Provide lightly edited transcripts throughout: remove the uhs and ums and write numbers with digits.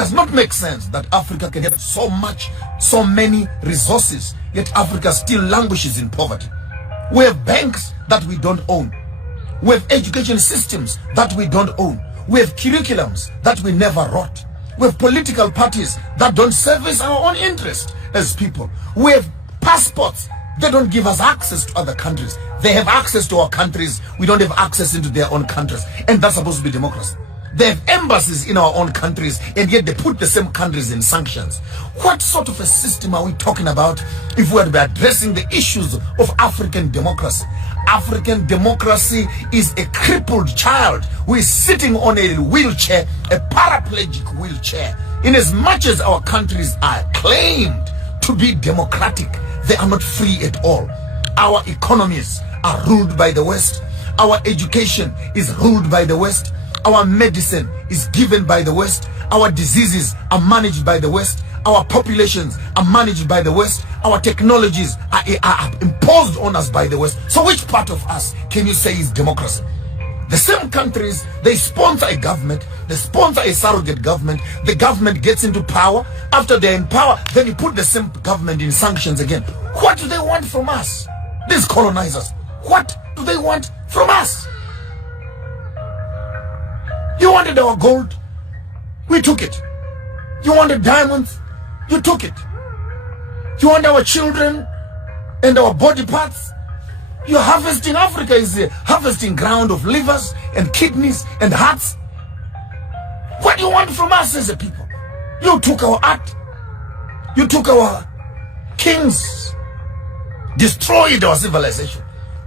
does not make sense that Africa can have so many resources, yet Africa still languishes in poverty. We have banks that we don't own. We have education systems that we don't own. We have curriculums that we never wrote. We have political parties that don't service our own interest as people. We have passports. They don't give us access to other countries. They have access to our countries. We don't have access into their own countries. And that's supposed to be democracy. They have embassies in our own countries, and yet they put the same countries in sanctions. What sort of a system are we talking about if we are to be addressing the issues of African democracy? African democracy is a crippled child who is sitting on a wheelchair, a paraplegic wheelchair. In as much as our countries are claimed to be democratic, they are not free at all. Our economies are ruled by the West. Our education is ruled by the West. Our medicine is given by the West. Our diseases are managed by the West. Our populations are managed by the West. Our technologies are imposed on us by the West. So which part of us can you say is democracy? The same countries, they sponsor a government, they sponsor a surrogate government, the government gets into power. After they're in power, then you put the same government in sanctions again. What do they want from us? These colonizers, what do they want from us? You wanted our gold, we took it. You wanted diamonds, you took it. You want our children and our body parts? You're harvesting. Africa is a harvesting ground of livers and kidneys and hearts. What do you want from us as a people? You took our art. You took our kings. Destroyed our civilization.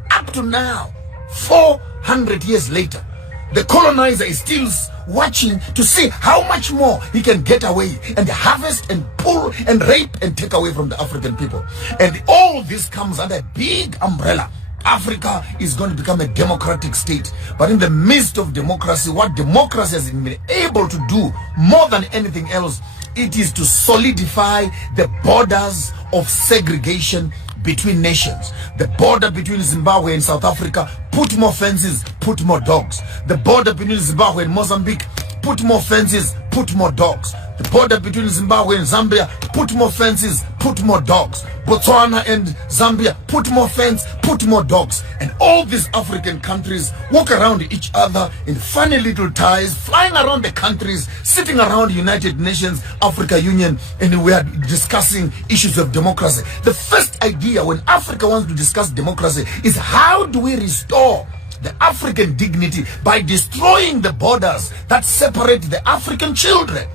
Up to now, 400 years later, the colonizer is still watching to see how much more he can get away and harvest and pull and rape and take away from the African people. And all this comes under a big umbrella. Africa is going to become a democratic state. But in the midst of democracy, what democracy has been able to do more than anything else, it is to solidify the borders of segregation between nations. The border between Zimbabwe and South Africa, put more fences, put more dogs. The border between Zimbabwe and Mozambique, put more fences, put more dogs. The border between Zimbabwe and Zambia, put more fences, put more dogs. Botswana and Zambia, put more fence, put more dogs. And all these African countries walk around each other in funny little ties, flying around the countries, sitting around United Nations, Africa Union, and we are discussing issues of democracy. The first idea when Africa wants to discuss democracy is how do we restore the African dignity by destroying the borders that separate the African children.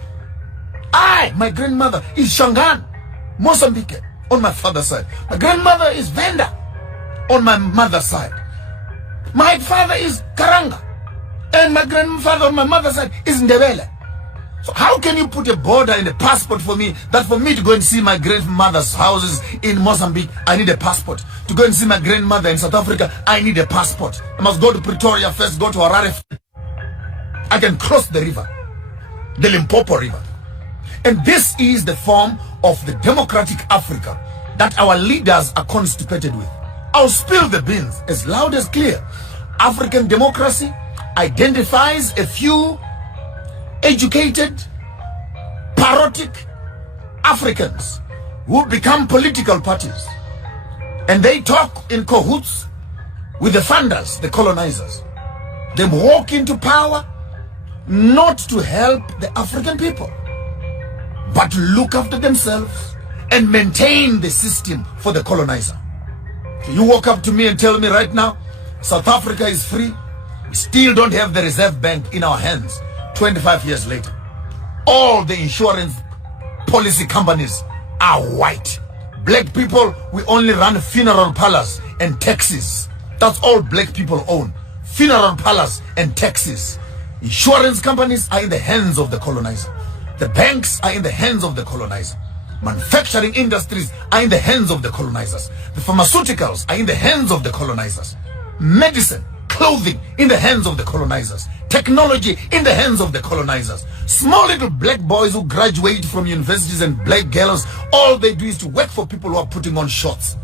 My grandmother is Shangaan, Mozambique, on my father's side. My grandmother is Venda, on my mother's side. My father is Karanga, and my grandfather on my mother's side is Ndebele. So how can you put a border in a passport for me, that for me to go and see my grandmother's houses in Mozambique, I need a passport. To go and see my grandmother in South Africa, I need a passport. I must go to Pretoria first, go to Harare. I can cross the river, the Limpopo River. And this is the form of the democratic Africa that our leaders are constipated with. I'll spill the beans as loud as clear. African democracy identifies a few educated, parodic Africans who become political parties. And they talk in cahoots with the funders, the colonizers. They walk into power not to help the African people, but to look after themselves and maintain the system for the colonizer. So you walk up to me and tell me right now, South Africa is free. We still don't have the Reserve Bank in our hands 25 years later. All the insurance policy companies are white. Black people, we only run funeral parlors and taxis. That's all black people own. Funeral parlors and taxis. Insurance companies are in the hands of the colonizer. The banks are in the hands of the colonizer. Manufacturing industries are in the hands of the colonizers. The pharmaceuticals are in the hands of the colonizers. Medicine, clothing in the hands of the colonizers. Technology in the hands of the colonizers. Small little black boys who graduate from universities and black girls, all they do is to work for people who are putting on shorts.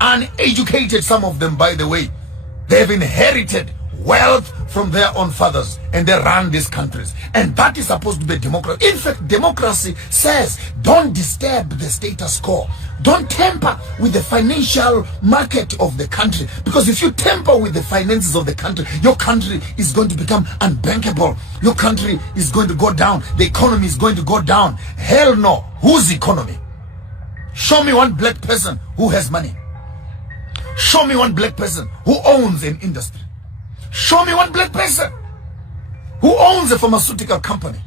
Uneducated, some of them, by the way. They have inherited wealth from their own fathers and they run these countries. And that is supposed to be democracy. In fact, democracy says don't disturb the status quo. Don't tamper with the financial market of the country. Because if you tamper with the finances of the country, your country is going to become unbankable. Your country is going to go down. The economy is going to go down. Hell no. Whose economy? Show me one black person who has money. Show me one black person who owns an industry. Show me one black person who owns a pharmaceutical company,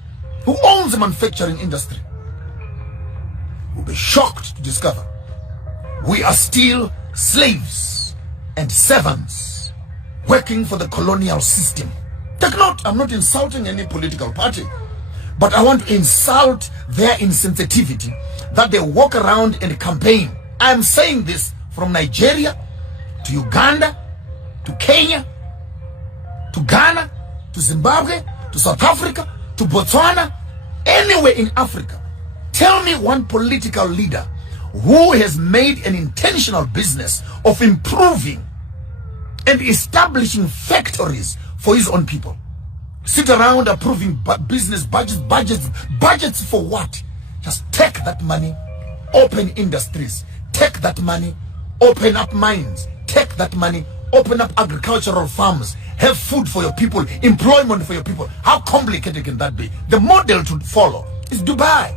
who owns a manufacturing industry. You'll be shocked to discover we are still slaves and servants working for the colonial system. Take note, I'm not insulting any political party, but I want to insult their insensitivity that they walk around and campaign. I'm saying this from Nigeria to Uganda to Kenya to Ghana to Zimbabwe to South Africa to Botswana, anywhere in Africa. Tell me one political leader who has made an intentional business of improving and establishing factories for his own people. Sit around approving business budgets for what? Just take that money, open industries. Take that money, open up mines. Take that money, open up agricultural farms. Have food for your people, employment for your people. How complicated can that be? The model to follow is Dubai.